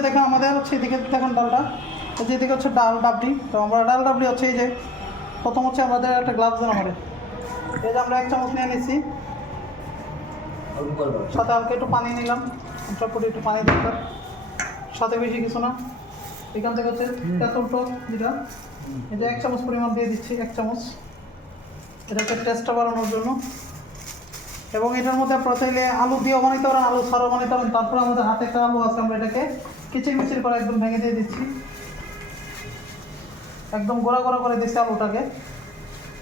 যে দেখেন আমাদের হচ্ছে এদিকে দেখেন ডালটা, যেদিকে হচ্ছে ডাল ডাবলি। তো আমরা ডাল ডাবলি হচ্ছে এই যে প্রথম হচ্ছে আমাদের একটা গ্লাভস দেন আমাদের, এই যে আমরা 1 চামচ নিয়ে নিচ্ছি, সাথে হালকা একটু পানি নিলাম, চটপটি একটু পানি দরকার, সাথে বেশি কিছু না। এখান থেকে হচ্ছে তেঁতুল টক যেটা, এই যে 1 চামচ পরিমাণ দিয়ে দিচ্ছি, 1 চামচ, এটাকে টেস্টটা বাড়ানোর জন্য। এবং এটার মধ্যে আপনারা চাইলে আলু দিয়েও বানাইতে পারেন, আলু ছাড়াও বানাইতে পারেন। তারপরে আমাদের হাতে একটা আলু আছে, আমরা এটাকে কিচির মিচির করে একদম ভেঙে দিয়ে দিচ্ছি, একদম গোড়া গোড়া করে দিচ্ছি আলুটাকে।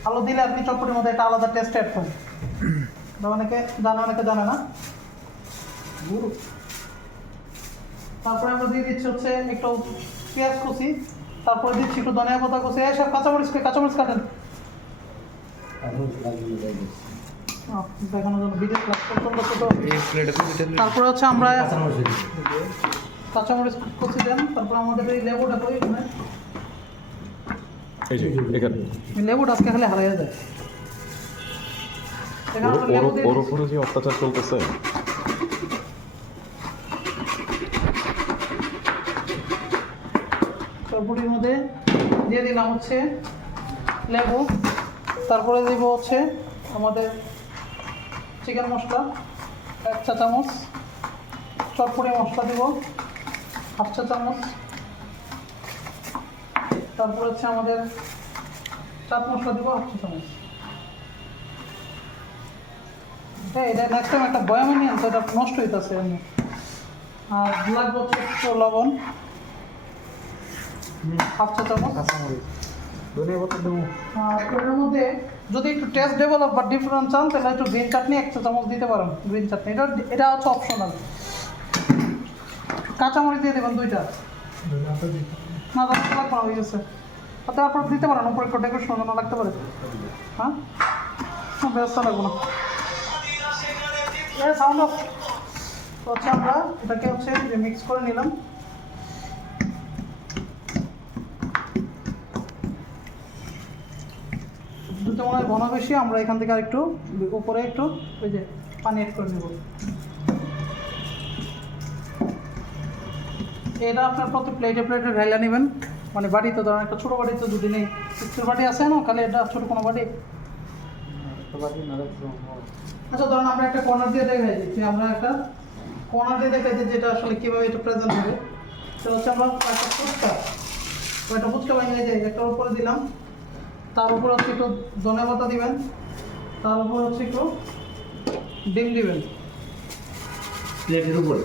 আলু দিলে আপনি চটপটির মধ্যে একটা আলাদা টেস্ট অ্যাড করেন, অনেকে জানে অনেকে জানে না। তারপরে আমরা দিয়ে দিচ্ছি হচ্ছে একটু পেঁয়াজ কুচি, তারপরে দিচ্ছি একটু ধনিয়া পাতা কুচি, এসব কাঁচামরিচ কাটেন দেখানোর জন্য ভিডিও ক্লাস করতে। তারপরে হচ্ছে আমরা কাঁচামরিচ কুচি দেন, তারপর আমাদের এই লেবুটা কই লেবুটা আজকে খালি হারাইয়া যায়, ওর উপরে যে অত্যাচার চলতেছে। চটপটির মধ্যে দিয়ে দিলাম হচ্ছে লেবু, তারপরে দিব হচ্ছে আমাদের চিকেন মশলা 1 চা চামচ, চটপটি মশলা দিব 1/2 চা চামচ, তারপরে হচ্ছে আমাদের চাট মশলা দিব 1/2 চা চামচ। হ্যাঁ, এটা নেক্সট টাইম একটা বয়ামে নিয়ে আনতো, এটা নষ্ট হইতেছে এমনি। আর লাগবে হচ্ছে একটু লবণ 1/2 চা চামচ। আর এটার মধ্যে যদি একটু টেস্ট ডেভেলপ বা ডিফারেন্ট চান তাহলে একটু গ্রিন চাটনি 1 চা চামচ দিতে পারেন, গ্রিন চাটনি। এটা হচ্ছে অপশনাল। কাঁচামরিচ দিয়ে দেবেন 2টা, না লাগবে না, হয়ে গেছে। তারপর দিতে পারেন উপরে একটু ডেকোরেশন জন্য লাগতে পারে। হ্যাঁ, ব্যস্ত লাগবো না। Sound of. তো হচ্ছে আমরা এটাকে হচ্ছে যে মিক্স করে নিলাম। দুটো মনে হয় ঘন বেশি, আমরা এখান থেকে আর একটু উপরে একটু ওই যে পানি অ্যাড করে নেব। এটা আপনার প্রতি প্লেটে ঢাইলা নেবেন, মানে বাড়িতে ধরেন একটা ছোটো বাড়ি তো দুটি নেই, স্টিল বাটি আছে না, খালি এটা ছোটো কোনো বাটি। আচ্ছা ধরেন আমরা একটা কর্নার দিয়ে দেখাই দিচ্ছি, আমরা একটা কর্নার দিয়ে দেখাই দিচ্ছি যেটা আসলে কীভাবে এটা প্রেজেন্ট হবে। সেটা হচ্ছে আমরা একটা ফুচকা ভেঙে যায় একটার উপরে দিলাম, তার উপর হচ্ছে একটু ধনে পাতা দিবেন, তার উপর হচ্ছে একটু ডিম দিবেন প্লেটের উপরে।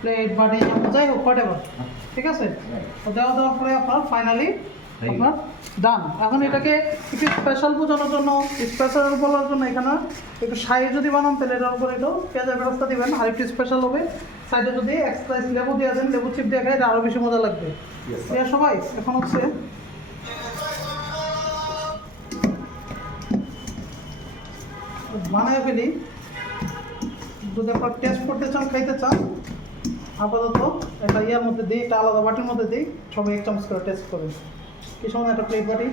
প্লেট বাটি যাই হোক হোয়াটএভার, ঠিক আছে। তো দেওয়ার পরে আপনার ফাইনালি আপনার ডান। এখন এটাকে একটু স্পেশাল বোঝানোর জন্য, স্পেশাল বলার জন্য এখানে একটু শাহি যদি বানান তাহলে এটার উপরে একটু পেঁয়াজের ব্যবস্থা দিবেন, আর একটু স্পেশাল হবে। সাইডে যদি এক্সট্রা লেবু দিয়ে দেন, লেবু চিপ দিয়ে খাই আরও বেশি মজা লাগবে। সবাই এখন হচ্ছে বানায় ফেলি। যদি আপনার টেস্ট করতে চান, খাইতে চান, আপাতত একটা ইয়ার মধ্যে দিই, একটা আলাদা বাটির মধ্যে দিই, সবাই 1 চামচ করে টেস্ট করবেন। কি সময় একটা প্লেট বাটি